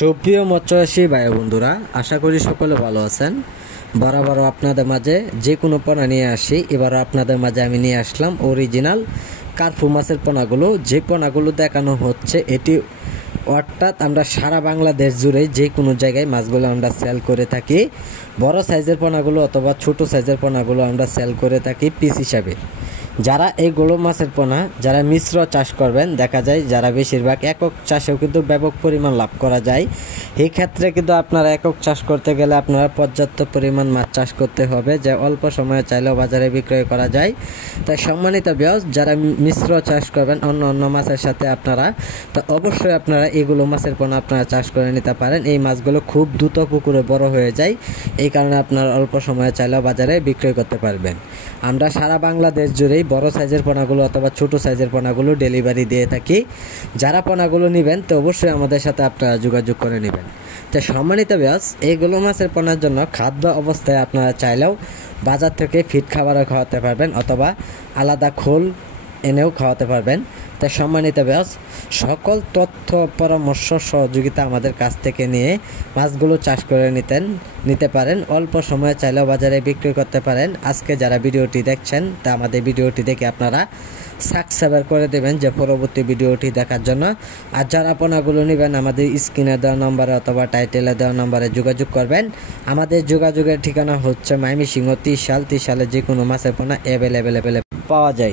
সুপ্রিয় মৎস্যচাষী ভাই বন্ধুরা, আশা করি সকলে ভালো আছেন। বরাবর আপনাদের মাঝে যে কোনো পোনা নিয়ে আসি, এবারও আপনাদের মাঝে আমি নিয়ে আসলাম অরিজিনাল কার্পু মাছের পোনাগুলো। যে পোনাগুলো দেখানো হচ্ছে এটি অর্থাৎ আমরা সারা বাংলাদেশ জুড়ে যে কোনো জায়গায় মাছগুলো আমরা সেল করে থাকি। বড় সাইজের পোনাগুলো অথবা ছোট সাইজের পোনাগুলো আমরা সেল করে থাকি পিস হিসাবে। যারা এই গোলো মাছের পোনা যারা মিশ্র চাষ করবেন, দেখা যায় যারা বেশিরভাগ একক চাষেও কিন্তু ব্যাপক পরিমাণ লাভ করা যায়। এই ক্ষেত্রে কিন্তু আপনারা একক চাষ করতে গেলে আপনারা পর্যাপ্ত পরিমাণ মাছ চাষ করতে হবে, যে অল্প সময়ে চাইলেও বাজারে বিক্রয় করা যায়। তাই সম্মানিত ভিউয়ার্স, যারা মিশ্র চাষ করবেন অন্য অন্য মাছের সাথে আপনারা, তো অবশ্যই আপনারা এগুলো মাছের পোনা আপনারা চাষ করে নিতে পারেন। এই মাছগুলো খুব দ্রুত পুকুরে বড় হয়ে যায়, এই কারণে আপনারা অল্প সময়ে চাইলেও বাজারে বিক্রয় করতে পারবেন। আমরা সারা বাংলাদেশ জুড়েই বড় সাইজের পোনাগুলো অথবা ছোট সাইজের পোনাগুলো ডেলিভারি দিয়ে থাকি। যারা পোনাগুলো নেবেন তো অবশ্যই আমাদের সাথে আপনারা যোগাযোগ করে নেবেন। তো সম্মানিত ভিউয়ার্স, এইগুলো মাছের পোনার জন্য খাদ্য অবস্থায় আপনারা চাইলেও বাজার থেকে ফিড খাবারও খাওয়াতে পারবেন অথবা আলাদা খোল এনেও খাওয়াতে পারবেন। তাই সম্মানিত ভিউয়ার্স, সকল তথ্য পরামর্শ সহযোগিতা আমাদের কাছ থেকে নিয়ে মাছগুলো চাষ করে নিতে পারেন। অল্প সময়ে চাইলেও বাজারে বিক্রি করতে পারেন। আজকে যারা ভিডিওটি দেখছেন তা আমাদের ভিডিওটি দেখে আপনারা সাবস্ক্রাইব করে দেবেন যে পরবর্তী ভিডিওটি দেখার জন্য। আর যারা পোনাগুলো নেবেন আমাদের স্ক্রিনে দেওয়া নম্বরে অথবা টাইটেলে দেওয়া নম্বরে যোগাযোগ করবেন। আমাদের যোগাযোগের ঠিকানা হচ্ছে ময়মনসিংহ 30 সালে যে কোনো মাছের পোনা অ্যাভেলেবেল পাওয়া যায়।